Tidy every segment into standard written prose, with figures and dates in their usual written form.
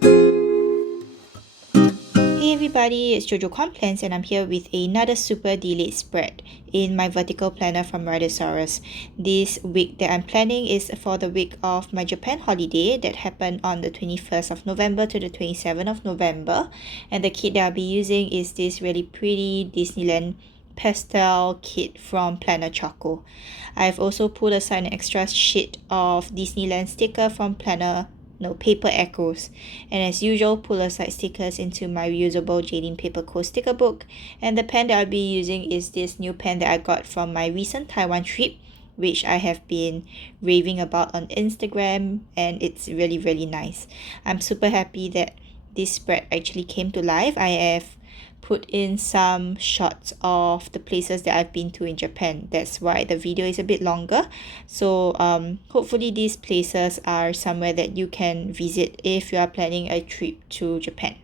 Hey everybody, it's Jojo Complaints and I'm here with another super delayed spread in my vertical planner from Radisaurus. This week that I'm planning is for the week of my Japan holiday that happened on the 21st of November to the 27th of November. And the kit that I'll be using is this really pretty Disneyland pastel kit from plannerchoco. I've also put aside an extra sheet of Disneyland sticker from Paper Echoes, and as usual pull aside stickers into my reusable Jadine Paper Co sticker book. And the pen that I'll be using is this new pen that I got from my recent Taiwan trip, which I have been raving about on Instagram, and it's really nice. I'm super happy that this spread actually came to life. I have put in some shots of the places that I've been to in Japan. That's why the video is a bit longer. So hopefully these places are somewhere that you can visit if you are planning a trip to Japan.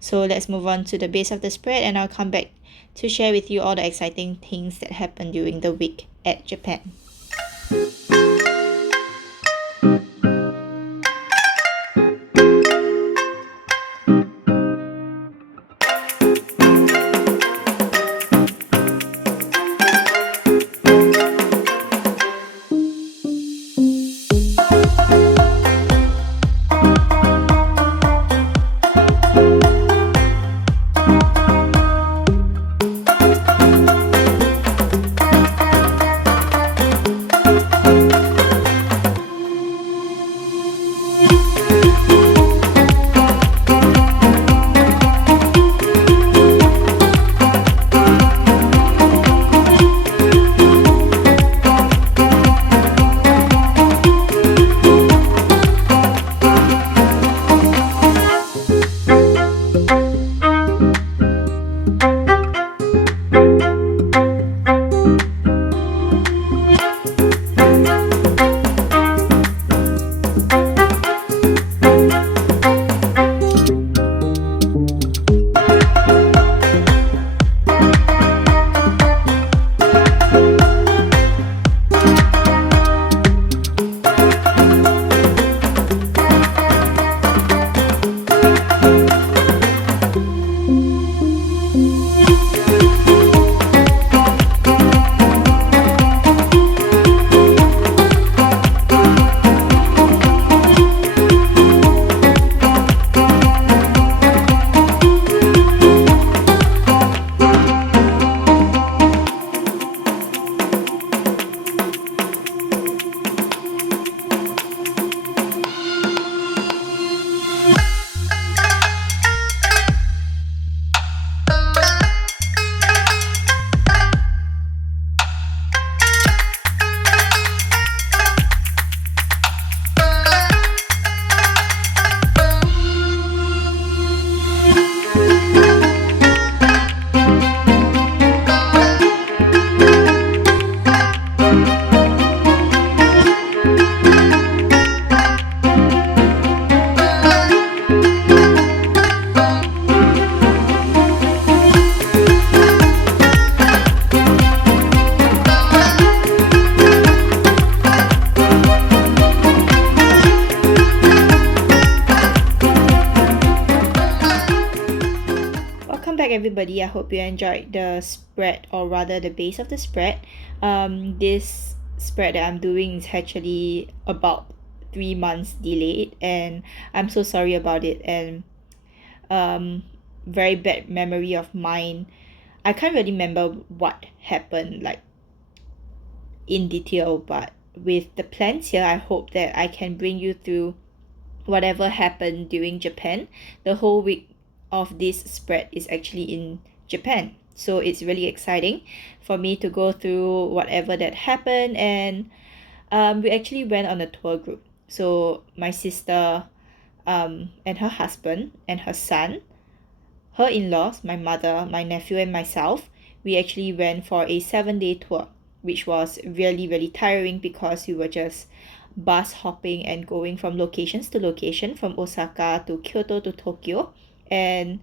So let's move on to the base of the spread and I'll come back to share with you all the exciting things that happened during the week at Japan. Welcome back everybody. I hope you enjoyed the spread, or rather the base of the spread. This spread that I'm doing is actually about 3 months delayed and I'm so sorry about it, and very bad memory of mine. I can't really remember what happened like in detail, but with the plans here I hope that I can bring you through whatever happened during Japan. The whole week of this spread is actually in Japan. So it's really exciting for me to go through whatever that happened. And we actually went on a tour group. So my sister and her husband and her son, her in-laws, my mother, my nephew and myself, we actually went for a 7-day tour, which was really tiring because we were just bus hopping and going from locations to location, from Osaka to Kyoto to Tokyo, and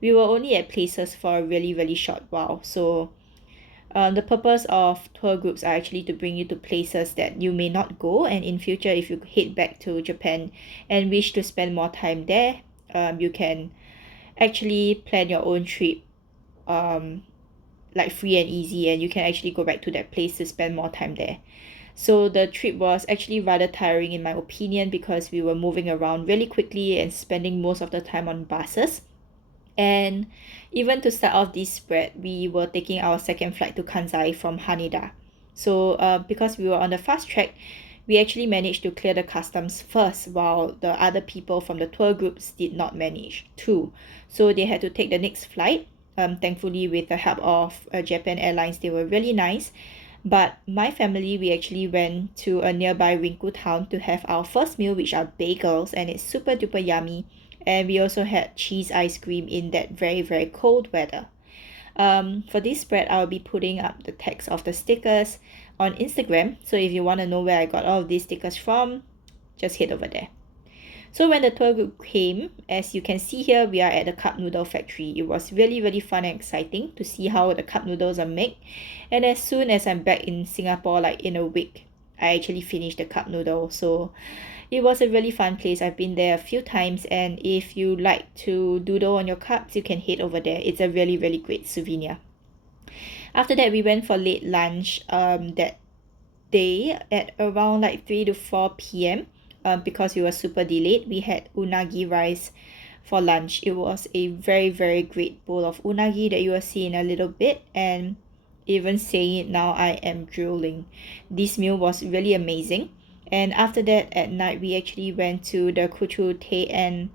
we were only at places for a really short while. So The purpose of tour groups are actually to bring you to places that you may not go, and in future if you head back to Japan and wish to spend more time there, you can actually plan your own trip um like free and easy, and you can actually go back to that place to spend more time there. So the trip was actually rather tiring in my opinion because we were moving around really quickly and spending most of the time on buses. And even to start off this spread, we were taking our second flight to Kansai from Haneda. So because we were on the fast track, we actually managed to clear the customs first, while the other people from the tour groups did not manage to. So they had to take the next flight. Thankfully, with the help of Japan Airlines, they were really nice. But my family, we actually went to a nearby Rinku town to have our first meal, which are bagels, and it's super duper yummy. And we also had cheese ice cream in that very, very cold weather. For this spread, I'll be putting up the text of the stickers on Instagram. So if you want to know where I got all of these stickers from, just head over there. So when the tour group came, as you can see here, we are at the cup noodle factory. It was really, really fun and exciting to see how the cup noodles are made. And as soon as I'm back in Singapore, like in a week, I actually finished the cup noodle. So it was a really fun place. I've been there a few times, and if you like to doodle on your cups, you can head over there. It's a really, really great souvenir. After that, we went for late lunch that day at around like 3 to 4 p.m. Because we were super delayed. We had unagi rice for lunch. It was a very, very great bowl of unagi that you will see in a little bit, and even saying it now, I am drooling. This meal was really amazing. And after that, at night, we actually went to the Kuchu Te and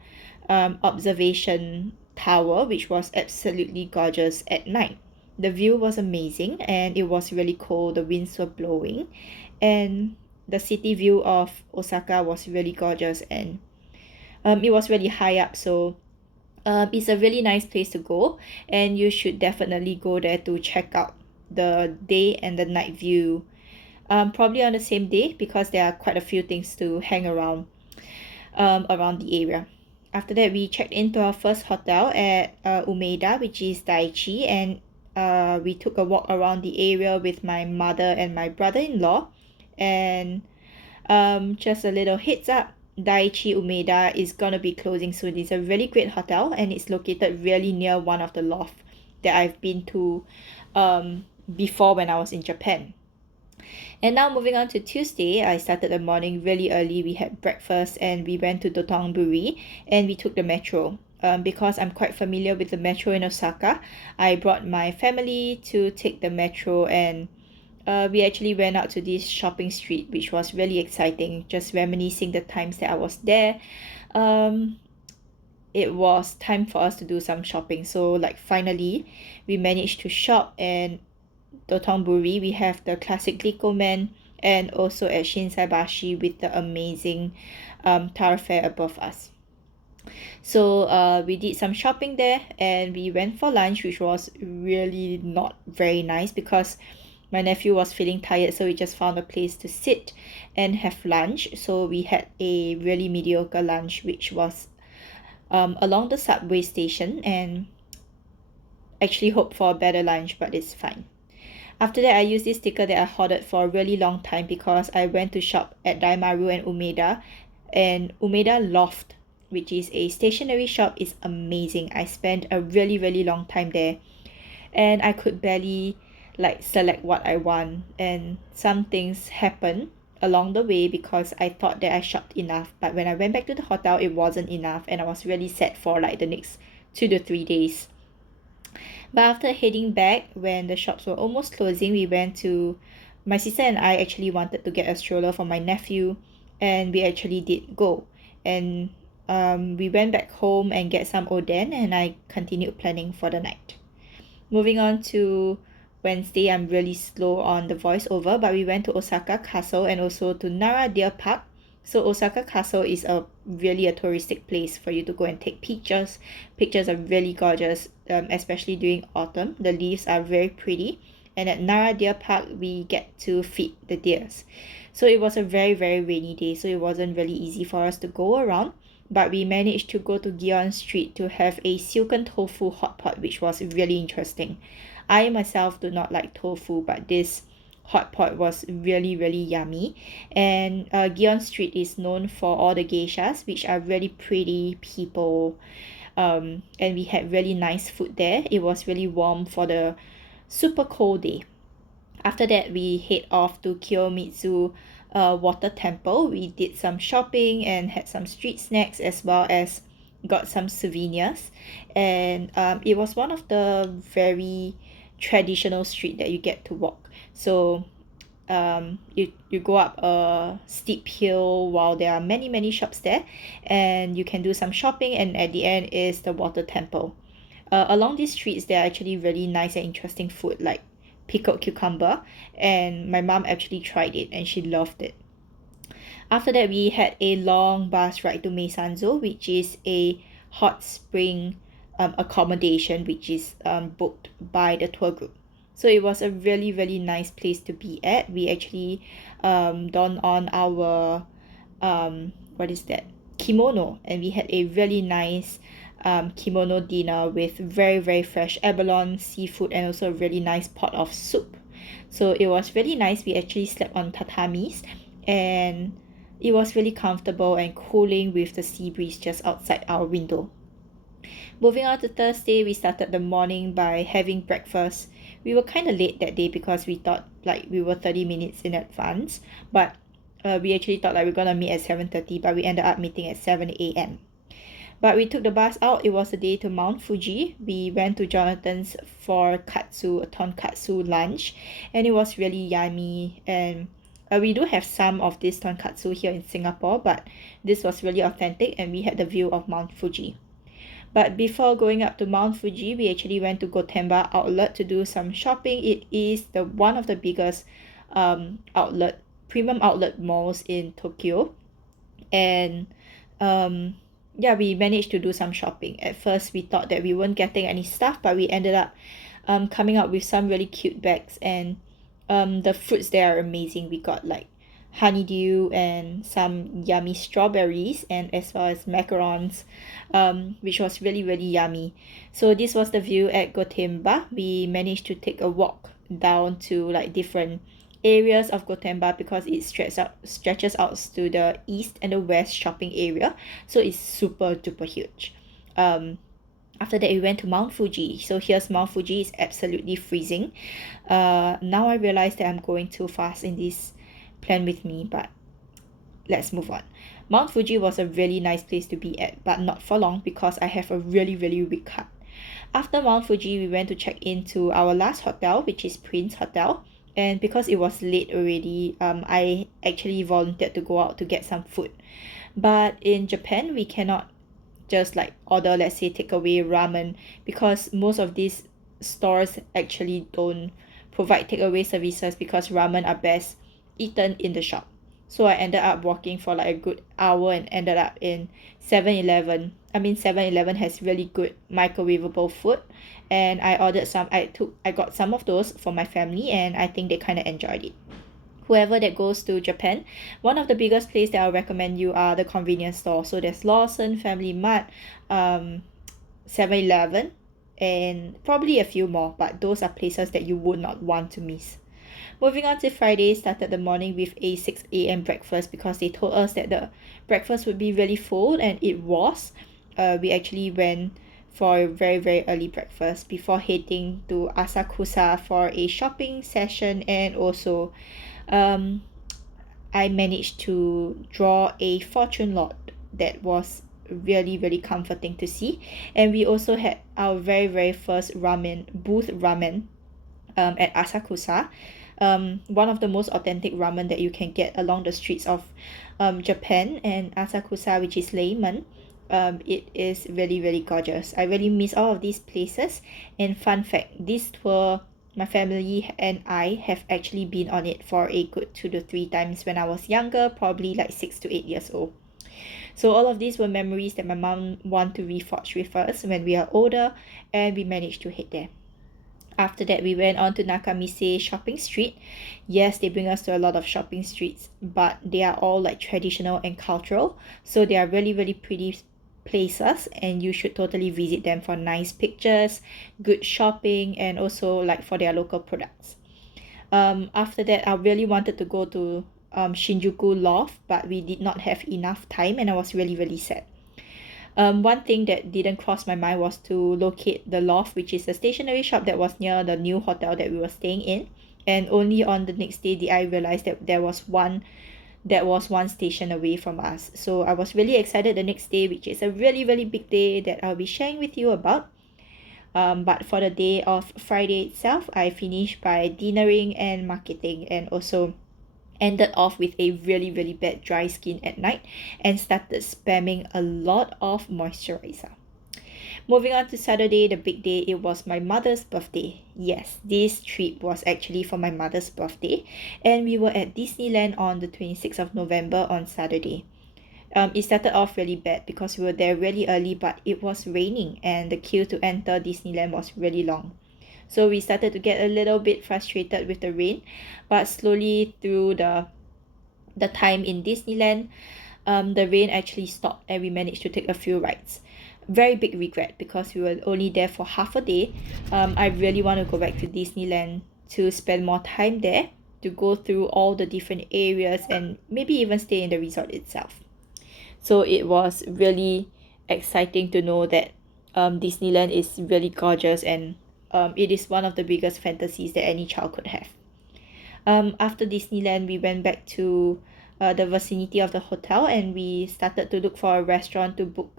observation tower, which was absolutely gorgeous at night. The view was amazing, and it was really cold. The winds were blowing, and the city view of Osaka was really gorgeous, and it was really high up. So it's a really nice place to go, and you should definitely go there to check out the day and the night view, probably on the same day because there are quite a few things to hang around the area. After that, we checked into our first hotel at Umeda, which is Daiichi, and we took a walk around the area with my mother and my brother-in-law. And just a little heads up, Daiichi Umeda is gonna be closing soon. It's a really great hotel, and it's located really near one of the loft that I've been to before when I was in Japan. And now moving on to Tuesday, I started the morning really early. We had breakfast and we went to Dotonbori and we took the metro. Because I'm quite familiar with the metro in Osaka, I brought my family to take the metro, and we actually went out to this shopping street, which was really exciting, just reminiscing the times that I was there. Um, it was time for us to do some shopping. So like finally, we managed to shop, and Dotonbori, we have the classic Glicoman, and also at Shinsaibashi with the amazing tower fair above us. So we did some shopping there, and we went for lunch, which was really not very nice because my nephew was feeling tired, so we just found a place to sit and have lunch. So we had a really mediocre lunch, which was along the subway station, and actually hoped for a better lunch, but it's fine. After that, I used this sticker that I hoarded for a really long time because I went to shop at Daimaru and Umeda, and Umeda Loft, which is a stationery shop, is amazing. I spent a really, really long time there, and I could barely like select what I want, and some things happened along the way because I thought that I shopped enough, but when I went back to the hotel, it wasn't enough, and I was really sad for like the next 2 to 3 days. But after heading back, when the shops were almost closing, we went to my sister and I actually wanted to get a stroller for my nephew, and we actually did go. And we went back home and get some oden, and I continued planning for the night. Moving on to Wednesday, I'm really slow on the voiceover, but we went to Osaka Castle and also to Nara Deer Park. So Osaka Castle is really a touristic place for you to go and take pictures. Pictures are really gorgeous, especially during autumn. The leaves are very pretty. And at Nara Deer Park, we get to feed the deers. So it was a very, very rainy day, so it wasn't really easy for us to go around. But we managed to go to Gion Street to have a silken tofu hot pot, which was really interesting. I myself do not like tofu, but this hot pot was really really yummy. And Gion Street is known for all the geishas, which are really pretty people. And we had really nice food there. It was really warm for the super cold day. After that, we head off to Kiyomizu Water Temple. We did some shopping and had some street snacks, as well as got some souvenirs. And it was one of the very traditional street that you get to walk. So you go up a steep hill while there are many many shops there, and you can do some shopping, and at the end is the water temple. Along these streets there are actually really nice and interesting food like pickled cucumber, and my mom actually tried it and she loved it. After that, we had a long bus ride to Meisanzo, which is a hot spring accommodation which is booked by the tour group. So it was a really really nice place to be at. We actually donned on our what is that, kimono, and we had a really nice kimono dinner with very very fresh abalone seafood and also a really nice pot of soup. So it was really nice. We actually slept on tatamis, and it was really comfortable and cooling with the sea breeze just outside our window. Moving on to Thursday, we started the morning by having breakfast. We were kind of late that day because we thought like we were 30 minutes in advance, but we actually thought like we're gonna meet at 7:30, but we ended up meeting at 7 a.m. But we took the bus out. It was a day to Mount Fuji. We went to Jonathan's for katsu, a tonkatsu lunch, and it was really yummy. And we do have some of this tonkatsu here in Singapore, but this was really authentic, and we had the view of Mount Fuji. But before going up to Mount Fuji, we actually went to Gotemba outlet to do some shopping. It is the one of the biggest premium outlet malls in Tokyo. And yeah, we managed to do some shopping. At first we thought that we weren't getting any stuff, but we ended up coming up with some really cute bags. And the fruits there are amazing. We got like honeydew and some yummy strawberries, and as well as macarons, which was really really yummy. So this was the view at Gotemba. We managed to take a walk down to like different areas of Gotemba because it stretches out to the east and the west shopping area, so it's super duper huge. After that, we went to Mount Fuji. So here's Mount Fuji. It's absolutely freezing. Now I realize that I'm going too fast in this plan with me, but let's move on. Mount Fuji was a really nice place to be at, but not for long because I have a really really weak heart. After Mount Fuji, we went to check into our last hotel, which is Prince Hotel. And because it was late already, I actually volunteered to go out to get some food. But in Japan, we cannot just like order, let's say, takeaway ramen, because most of these stores actually don't provide takeaway services because ramen are best eaten in the shop. So I ended up walking for like a good hour and ended up in 7-Eleven. I mean 7-Eleven has really good microwavable food, and I got some of those for my family, and I think they kind of enjoyed it. Whoever that goes to Japan, one of the biggest place that I'll recommend you are the convenience store. So there's Lawson, Family Mart, 7-Eleven, and probably a few more, but those are places that you would not want to miss. Moving on to Friday, started the morning with a 6 a.m. breakfast because they told us that the breakfast would be really full, and it was. We actually went for a very very early breakfast before heading to Asakusa for a shopping session, and also um I managed to draw a fortune lot that was really really comforting to see. And we also had our very very first ramen at Asakusa, one of the most authentic ramen that you can get along the streets of Japan. And Asakusa, which is Layman, it is really really gorgeous. I really miss all of these places. And fun fact, this tour, my family and I have actually been on it for a good 2 to 3 times when I was younger, probably like 6 to 8 years old. So all of these were memories that my mom want to reforge with us when we are older, and we managed to head there. After that, we went on to Nakamise shopping street. Yes, they bring us to a lot of shopping streets, but they are all like traditional and cultural, so they are really really pretty places, and you should totally visit them for nice pictures, good shopping, and also like for their local products. After that, I really wanted to go to Shinjuku Loft, but we did not have enough time, and I was really, really sad. One thing that didn't cross my mind was to locate the Loft, which is a stationery shop that was near the new hotel that we were staying in. And only on the next day did I realize that there was one that was one station away from us. So I was really excited the next day, which is a really, really big day that I'll be sharing with you about. But for the day of Friday itself, I finished by dinnering and marketing, and also ended off with a really, really bad dry skin at night and started spamming a lot of moisturizer. Moving on to Saturday, the big day, it was my mother's birthday. Yes, this trip was actually for my mother's birthday, and we were at Disneyland on the 26th of November on Saturday. It started off really bad because we were there really early, but it was raining and the queue to enter Disneyland was really long. So we started to get a little bit frustrated with the rain, but slowly through the time in Disneyland, the rain actually stopped and we managed to take a few rides. Very big regret because we were only there for half a day. I really want to go back to Disneyland to spend more time there, to go through all the different areas and maybe even stay in the resort itself. So it was really exciting to know that Disneyland is really gorgeous, and it is one of the biggest fantasies that any child could have. After Disneyland, we went back to the vicinity of the hotel, and we started to look for a restaurant to book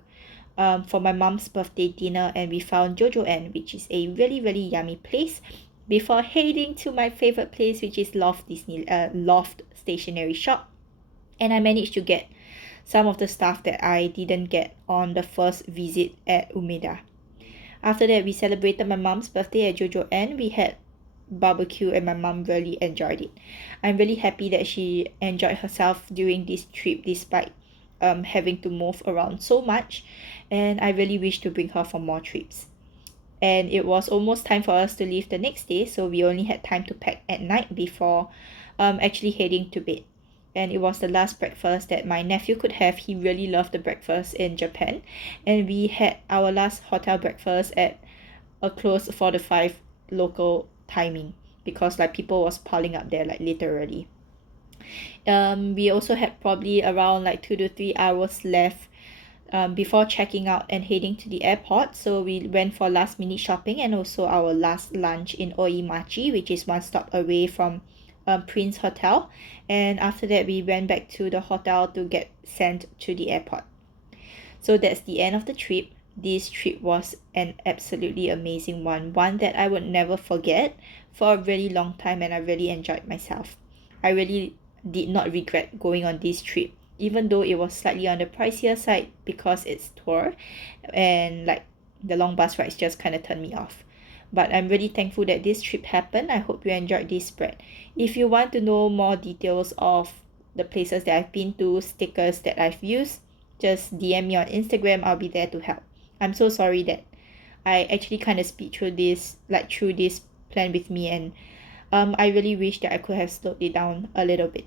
for my mom's birthday dinner, and we found Jojo N, which is a really, really yummy place, before heading to my favorite place, which is Loft Stationery Shop. And I managed to get some of the stuff that I didn't get on the first visit at Umeda. After that, we celebrated my mom's birthday at Jojo N. We had barbecue and my mom really enjoyed it. I'm really happy that she enjoyed herself during this trip despite having to move around so much, and I really wish to bring her for more trips. And it was almost time for us to leave the next day, so we only had time to pack at night before actually heading to bed. And it was the last breakfast that my nephew could have. He really loved the breakfast in Japan, and we had our last hotel breakfast at a close 4 to 5 local timing because like people was piling up there like literally. We also had probably around like 2 to 3 hours left before checking out and heading to the airport. So we went for last minute shopping and also our last lunch in Oimachi, which is one stop away from Prince Hotel. And after that, we went back to the hotel to get sent to the airport. So that's the end of the trip. This trip was an absolutely amazing one that I would never forget for a really long time, and I really enjoyed myself. I really did not regret going on this trip, even though it was slightly on the pricier side because it's tour and like the long bus rides just kind of turned me off. But I'm really thankful that this trip happened. I hope you enjoyed this spread. If you want to know more details of the places that I've been to, stickers that I've used, just DM me on Instagram. I'll be there to help. I'm so sorry that I actually kind of speed through this plan with me, and I really wish that I could have slowed it down a little bit.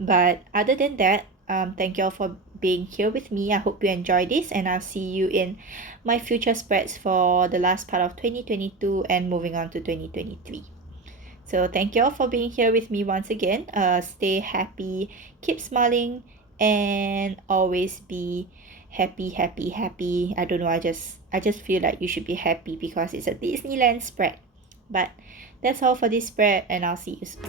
But other than that, thank you all for being here with me. I hope you enjoy this, and I'll see you in my future spreads for the last part of 2022 and moving on to 2023. So thank you all for being here with me once again. Stay happy, keep smiling, and always be happy, happy, happy. I don't know, I just feel like you should be happy because it's a Disneyland spread. But that's all for this spread, and I'll see you soon.